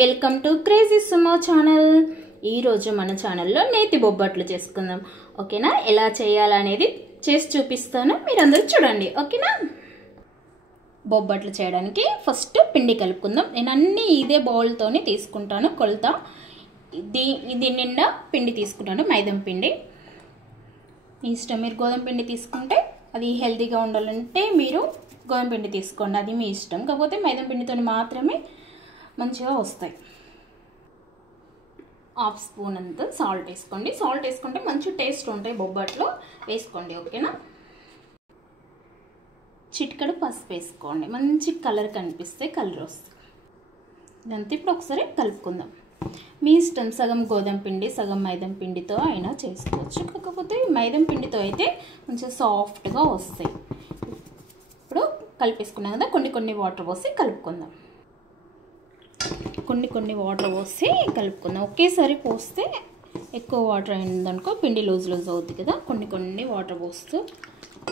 Welcome to crazy Sumo channel. ఈరోజు మన ఛానల్లో నేతి బొబ్బట్లు చేసుకుందాం. ఓకేనా? ఎలా చేయాలనేది చేసి చూపిస్తాను, మీరందరూ చూడండి. ఓకేనా? బొబ్బట్లు చేయడానికి ఫస్ట్ పిండి కలుపుకుందాం. నేను అన్నీ ఇదే బౌల్తోనే తీసుకుంటాను కొలత. ఇది నిండా పిండి తీసుకుంటాను, మైదా పిండి. మీ ఇష్టం, మీరు గోధుమ పిండి తీసుకుంటే అది హెల్తీగా ఉండాలంటే మీరు గోధుమ పిండి తీసుకోండి, అది మీ ఇష్టం. కాకపోతే మైదా పిండితో మాత్రమే మంచిగా వస్తాయి. హాఫ్ స్పూన్ అంతా సాల్ట్ వేసుకోండి. సాల్ట్ వేసుకుంటే మంచి టేస్ట్ ఉంటాయి బొబ్బట్లు, వేసుకోండి. ఓకేనా? చిటికెడు పసుపు వేసుకోండి, మంచి కలర్ కనిపిస్తే కలర్ వస్తుంది. ఇదంతా ఇప్పుడు ఒకసారి కలుపుకుందాం. మీ ఇష్టం, సగం గోధుమ పిండి సగం మైదా పిండితో అయినా చేసుకోవచ్చు. కాకపోతే మైదా పిండితో అయితే మంచిగా సాఫ్ట్గా వస్తాయి. ఇప్పుడు కలిపేసుకున్నాం కదా, కొన్ని వాటర్ పోసి కలుపుకుందాం. కొన్ని వాటర్ పోసి కలుపుకుందాం. ఒకేసారి పోస్తే ఎక్కువ వాటర్ అయిందనుకో పిండి లూజ్ అవుతుంది కదా. కొన్ని వాటర్ పోస్తూ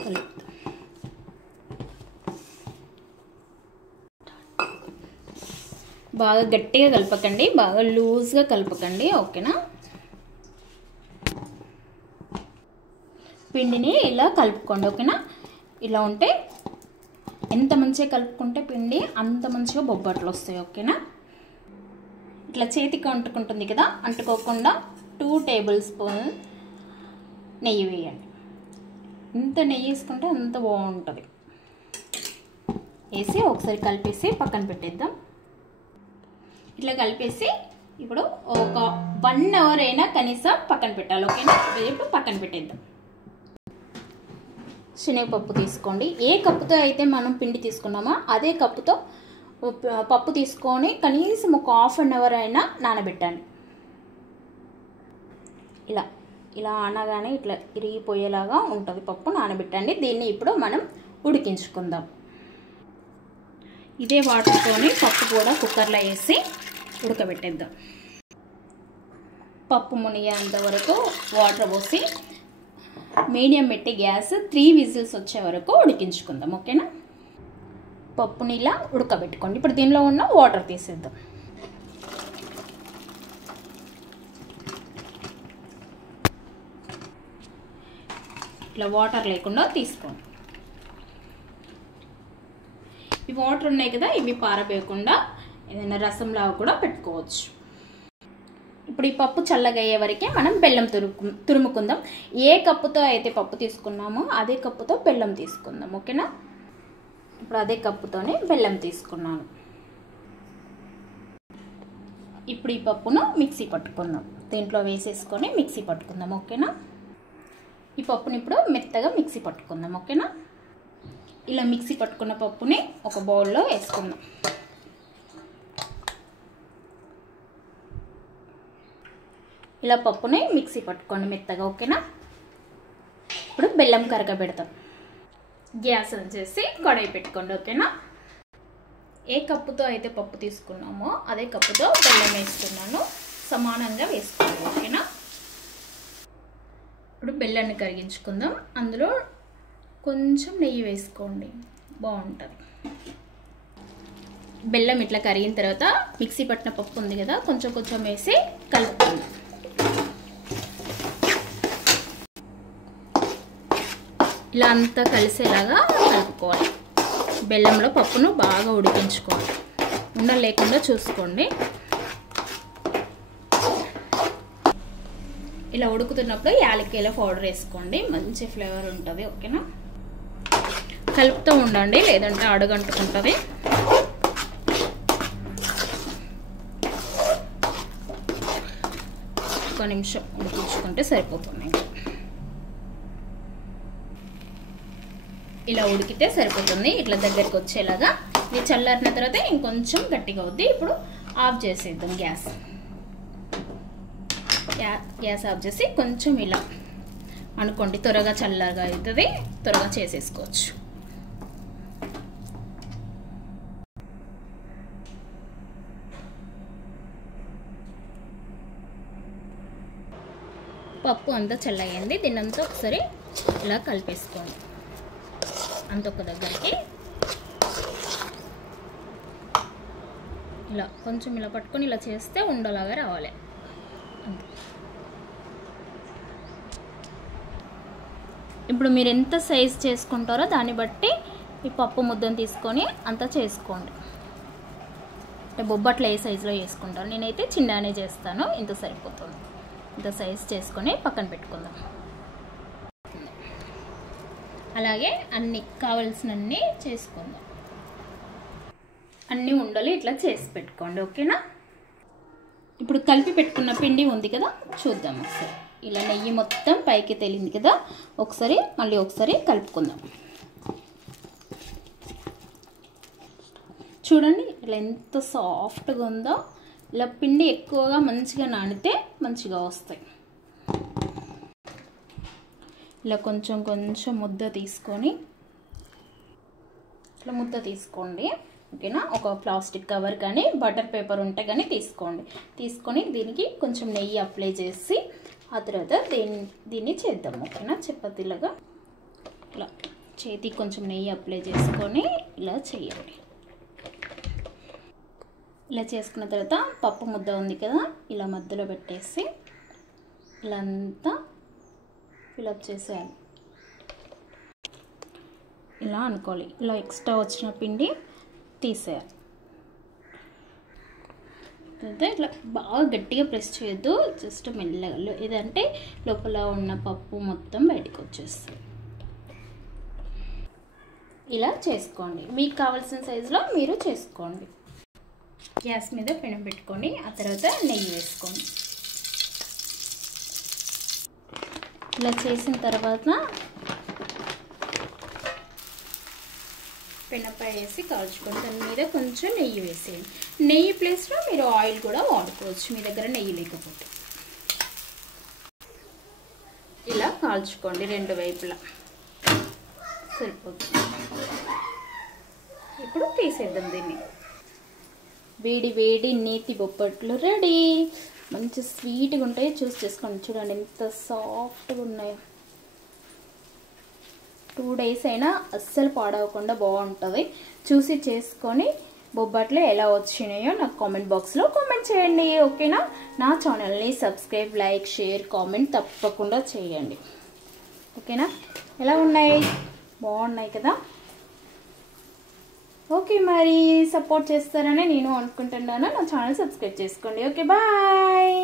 కలుపుతాం. బాగా గట్టిగా కలపకండి, బాగా లూజ్గా కలపకండి. ఓకేనా? పిండిని ఇలా కలుపుకోండి. ఓకేనా? ఇలా ఉంటే ఎంత మంచిగా కలుపుకుంటే పిండి అంత మంచిగా బొబ్బట్లు వస్తాయి. ఓకేనా? ఇట్లా చేతికి అంటుకుంటుంది కదా, అంటుకోకుండా 2 టేబుల్ స్పూన్ నెయ్యి వేయండి. ఎంత నెయ్యి వేసుకుంటే అంత బాగుంటుంది. వేసి ఒకసారి కలిపేసి పక్కన పెట్టేద్దాం. ఇట్లా కలిపేసి ఇప్పుడు ఒక 1 అవర్ అయినా కనీసం పక్కన పెట్టాలి. ఓకేనా? ఇప్పుడు పక్కన పెట్టేద్దాం. శనగపప్పు తీసుకోండి. ఏ కప్పుతో అయితే మనం పిండి తీసుకున్నామో అదే కప్పుతో పప్పు తీసుకొని కనీసం ఒక ½ అవర్ అయినా నానబెట్టండి. ఇలా అనగానే ఇట్లా ఇరిగిపోయేలాగా ఉంటుంది పప్పు, నానబెట్టండి. దీన్ని ఇప్పుడు మనం ఉడికించుకుందాం. ఇదే వాటర్తోని పప్పు కూడా కుక్కర్లో వేసి ఉడకబెట్టేద్దాం. పప్పు మునిగేంత వరకు వాటర్ పోసి మీడియం పెట్టి గ్యాస్ 3 విజిల్స్ వచ్చే వరకు ఉడికించుకుందాం. ఓకేనా? పప్పుని ఇలా ఉడకబెట్టుకోండి. ఇప్పుడు దీనిలో ఉన్న వాటర్ తీసేద్దాం. ఇట్లా వాటర్ లేకుండా తీసుకోండి. ఈ వాటర్ ఉన్నాయి కదా, ఇవి పారబోయకుండా ఏదైనా రసంలాగా కూడా పెట్టుకోవచ్చు. ఇప్పుడు ఈ పప్పు చల్లగా అయ్యే వరకే మనం బెల్లం తురుముకుందాం. ఏ కప్పుతో అయితే పప్పు తీసుకున్నామో అదే కప్పుతో బెల్లం తీసుకుందాం. ఓకేనా? ఇప్పుడు అదే కప్పుతోనే బెల్లం తీసుకున్నాను. ఇప్పుడు ఈ పప్పును మిక్సీ పట్టుకుందాం. దీంట్లో వేసేసుకొని మిక్సీ పట్టుకుందాం. ఓకేనా? ఈ పప్పుని ఇప్పుడు మెత్తగా మిక్సీ పట్టుకుందాం. ఓకేనా? ఇలా మిక్సీ పట్టుకున్న పప్పుని ఒక బౌల్లో వేసుకుందాం. ఇలా పప్పుని మిక్సీ పట్టుకోండి మెత్తగా. ఓకేనా? ఇప్పుడు బెల్లం కరగబెడతాం. గ్యాస్ ఆన్ చేసి కడాయి పెట్టుకోండి. ఓకేనా? ఏ కప్పుతో అయితే పప్పు తీసుకున్నామో అదే కప్పుతో బెల్లం వేసుకున్నాను, సమానంగా వేసుకోండి. ఓకేనా? ఇప్పుడు బెల్లాన్ని కరిగించుకుందాం. అందులో కొంచెం నెయ్యి వేసుకోండి, బాగుంటుంది. బెల్లం ఇట్లా కరిగిన తర్వాత మిక్సీ పట్టిన పప్పు ఉంది కదా, కొంచెం వేసి కలుపుకుందాం. ఇలా అంతా కలిసేలాగా కలుపుకోవాలి. బెల్లంలో పప్పును బాగా ఉడికించుకోవాలి, ఉండలు లేకుండా చూసుకోండి. ఇలా ఉడుకుతున్నప్పుడు యాలక్కాయల పౌడర్ వేసుకోండి, మంచి ఫ్లేవర్ ఉంటుంది. ఓకేనా? కలుపుతూ ఉండండి, లేదంటే అడుగంటుకుంటుంది. ఒక నిమిషం ఉడికించుకుంటే సరిపోతుంది. ఇలా ఉడికితే సరిపోతుంది, ఇట్లా దగ్గరికి వచ్చేలాగా. ఇది చల్లారిన తర్వాత ఇంకొంచెం గట్టిగా అవుద్ది. ఇప్పుడు ఆఫ్ చేసేద్దాం గ్యాస్. గ్యాస్ ఆఫ్ చేసి కొంచెం ఇలా అనుకోండి, త్వరగా చల్లగా అవుతుంది, త్వరగా చేసేసుకోవచ్చు. పప్పు అంతా చల్లగైంది. దీన్నంతా ఒకసారి ఇలా కలిపేసుకోండి. అంత ఒక దగ్గరికి ఇలా కొంచెం ఇలా పట్టుకొని ఇలా చేస్తే ఉండలాగా రావాలి అంతే. ఇప్పుడు మీరు ఎంత సైజ్ చేసుకుంటారో దాన్ని బట్టి ఈ పప్పు ముద్దను తీసుకొని అంతా చేసుకోండి. అంటే బొబ్బట్లు ఏ సైజులో చేసుకుంటారు, నేనైతే చిన్ననే చేస్తాను, ఇంత సరిపోతుంది. ఇంత సైజ్ చేసుకొని పక్కన పెట్టుకుందాం. అలాగే అన్నీ కావాల్సినన్ని చేసుకుందాం. అన్నీ ఉండలు ఇట్లా చేసి పెట్టుకోండి, ఓకేనా. ఇప్పుడు కలిపి పెట్టుకున్న పిండి ఉంది కదా, చూద్దాం ఒకసారి. ఇలా నెయ్యి మొత్తం పైకి తేలింది కదా, మళ్ళీ ఒకసారి కలుపుకుందాం. చూడండి ఇలా ఎంత సాఫ్ట్గా ఉందో. ఇలా పిండి ఎక్కువగా మంచిగా నానితే మంచిగా వస్తాయి. ఇలా కొంచెం కొంచెం ముద్ద తీసుకొని ఇట్లా ముద్ద తీసుకోండి, ఓకేనా. ఒక ప్లాస్టిక్ కవర్ కానీ బటర్ పేపర్ ఉంటే కానీ తీసుకొని దీనికి కొంచెం నెయ్యి అప్లై చేసి ఆ తర్వాత దీన్ని చేద్దాం, ఓకేనా. చపాతీలాగా ఇలా చేతికి కొంచెం నెయ్యి అప్లై చేసుకొని ఇలా చేయండి. ఇలా చేసుకున్న తర్వాత పప్పు ముద్ద ఉంది కదా, ఇలా మధ్యలో పెట్టేసి ఇలా అంతా ఫిలప్ చేసేయాలి. ఇలా అనుకోవాలి. ఇలా ఎక్స్ట్రా వచ్చిన పిండి తీసేయాలి. తర్వాత ఇట్లా బాగా గట్టిగా ప్రెస్ చేయొద్దు, జస్ట్ మెల్లగా, ఇదంటే లోపల ఉన్న పప్పు మొత్తం బయటకు వచ్చేస్తుంది. ఇలా చేసుకోండి, మీకు కావాల్సిన సైజులో మీరు చేసుకోండి. గ్యాస్ మీద పెనం పెట్టుకొని ఆ తర్వాత నెయ్యి వేసుకోండి. ఇలా చేసిన తర్వాత పెనపై వేసి కాల్చుకొని దాని మీద కొంచెం నెయ్యి వేసేయండి. నెయ్యి ప్లేస్లో మీరు ఆయిల్ కూడా వాడుకోవచ్చు, మీ దగ్గర నెయ్యి లేకపోతే. ఇలా కాల్చుకోండి రెండు వైపులా, సరిపోతుంది. ఇప్పుడు తీసేద్దాం దీన్ని. వేడి వేడి నేతి బొబ్బట్లు రెడీ. మంచి స్వీట్గా ఉంటాయి, చూసి చేసుకోండి. చూడండి ఎంత సాఫ్ట్గా ఉన్నాయో. 2 days అయినా అస్సలు పాడవకుండా బాగుంటుంది. చూసి చేసుకొని బొబ్బట్లు ఎలా వచ్చినాయో నాకు కామెంట్ బాక్స్లో కామెంట్ చేయండి, ఓకేనా. నా ఛానల్ని సబ్స్క్రైబ్, లైక్, షేర్, కామెంట్ తప్పకుండా చేయండి, ఓకేనా. ఎలా ఉన్నాయి, బాగున్నాయి కదా. ఓకే, మరి సపోర్ట్ చేస్తారని నేను అనుకుంటున్నాను. నా ఛానల్ సబ్స్క్రైబ్ చేసుకోండి. Okay, bye.